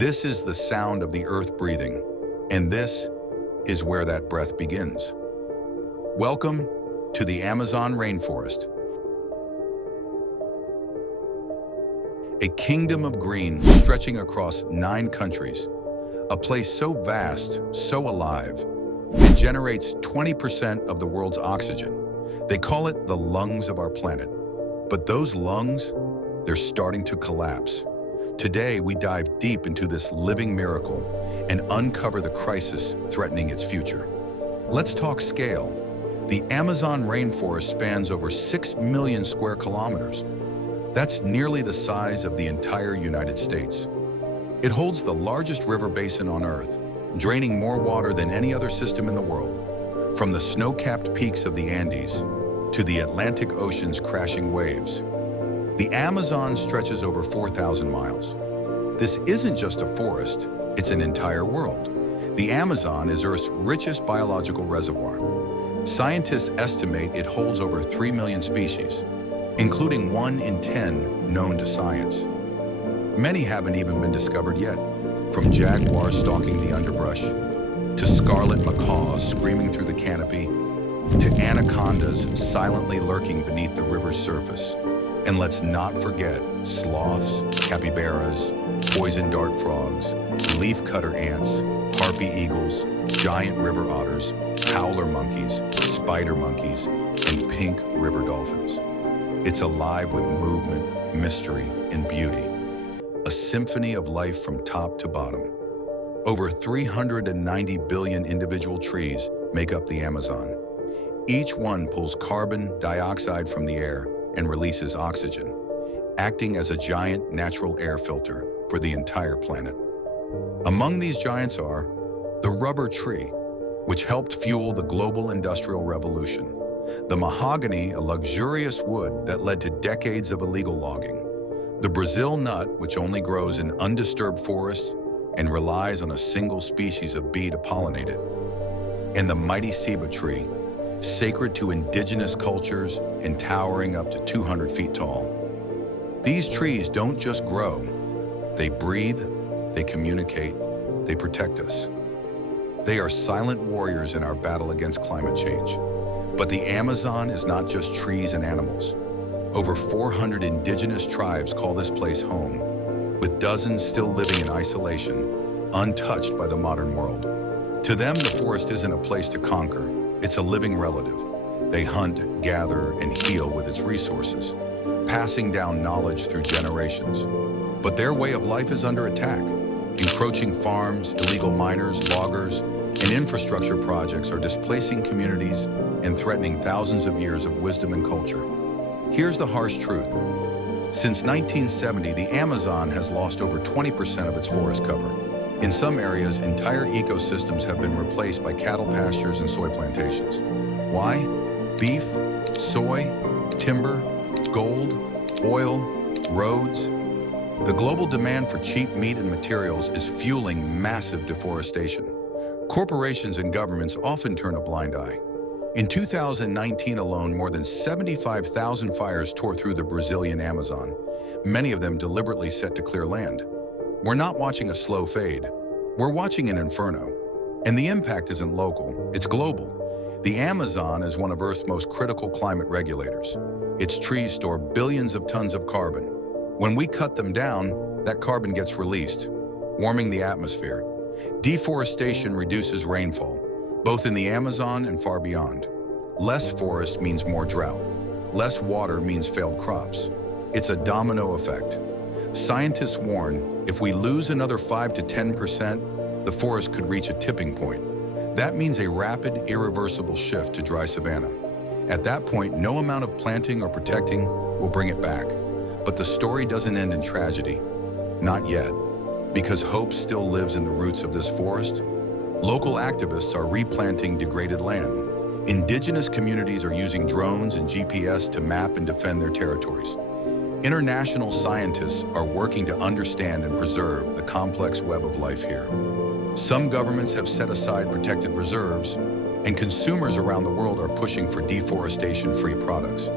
This is the sound of the earth breathing, and this is where that breath begins. Welcome to the Amazon rainforest, a kingdom of green stretching across 9 countries, a place so vast, so alive, it generates 20% of the world's oxygen. They call it the lungs of our planet. But those lungs, they're starting to collapse. Today, we dive deep into this living miracle and uncover the crisis threatening its future. Let's talk scale. The Amazon rainforest spans over 6 million square kilometers. That's nearly the size of the entire United States. It holds the largest river basin on Earth, draining more water than any other system in the world, from the snow-capped peaks of the Andes to the Atlantic Ocean's crashing waves. The Amazon stretches over 4,000 miles. This isn't just a forest, it's an entire world. The Amazon is Earth's richest biological reservoir. Scientists estimate it holds over 3 million species, including 1 in 10 known to science. Many haven't even been discovered yet, from jaguars stalking the underbrush, to scarlet macaws screaming through the canopy, to anacondas silently lurking beneath the river's surface. And let's not forget sloths, capybaras, poison dart frogs, leafcutter ants, harpy eagles, giant river otters, howler monkeys, spider monkeys, and pink river dolphins. It's alive with movement, mystery, and beauty. A symphony of life from top to bottom. Over 390 billion individual trees make up the Amazon. Each one pulls carbon dioxide from the air and releases oxygen, acting as a giant natural air filter for the entire planet. Among these giants are the rubber tree, which helped fuel the global industrial revolution, the mahogany, a luxurious wood that led to decades of illegal logging, the Brazil nut, which only grows in undisturbed forests and relies on a single species of bee to pollinate it, and the mighty ceiba tree, sacred to indigenous cultures and towering up to 200 feet tall. These trees don't just grow. They breathe, they communicate, they protect us. They are silent warriors in our battle against climate change. But the Amazon is not just trees and animals. Over 400 indigenous tribes call this place home, with dozens still living in isolation, untouched by the modern world. To them, the forest isn't a place to conquer. It's a living relative. They hunt, gather, and heal with its resources, passing down knowledge through generations. But their way of life is under attack. Encroaching farms, illegal miners, loggers, and infrastructure projects are displacing communities and threatening thousands of years of wisdom and culture. Here's the harsh truth. Since 1970, the Amazon has lost over 20% of its forest cover. In some areas, entire ecosystems have been replaced by cattle pastures and soy plantations. Why? Beef, soy, timber, gold, oil, roads. The global demand for cheap meat and materials is fueling massive deforestation. Corporations and governments often turn a blind eye. In 2019 alone, more than 75,000 fires tore through the Brazilian Amazon, many of them deliberately set to clear land. We're not watching a slow fade. We're watching an inferno. And the impact isn't local, it's global. The Amazon is one of Earth's most critical climate regulators. Its trees store billions of tons of carbon. When we cut them down, that carbon gets released, warming the atmosphere. Deforestation reduces rainfall, both in the Amazon and far beyond. Less forest means more drought. Less water means failed crops. It's a domino effect. Scientists warn if we lose another 5 to 10%, the forest could reach a tipping point. That means a rapid, irreversible shift to dry savanna. At that point, no amount of planting or protecting will bring it back. But the story doesn't end in tragedy. Not yet. Because hope still lives in the roots of this forest, local activists are replanting degraded land. Indigenous communities are using drones and GPS to map and defend their territories. International scientists are working to understand and preserve the complex web of life here. Some governments have set aside protected reserves, and consumers around the world are pushing for deforestation-free products.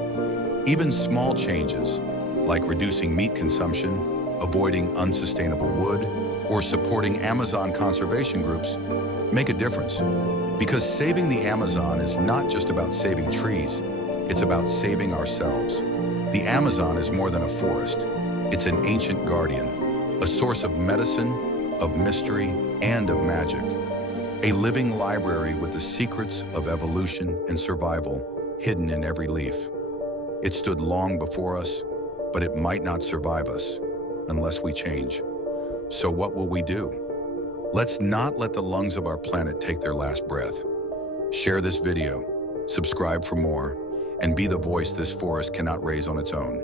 Even small changes, like reducing meat consumption, avoiding unsustainable wood, or supporting Amazon conservation groups make a difference. Because saving the Amazon is not just about saving trees, it's about saving ourselves. The Amazon is more than a forest. It's an ancient guardian, a source of medicine, of mystery, and of magic. A living library with the secrets of evolution and survival hidden in every leaf. It stood long before us, but it might not survive us unless we change. So what will we do? Let's not let the lungs of our planet take their last breath. Share this video, subscribe for more, and be the voice this forest cannot raise on its own.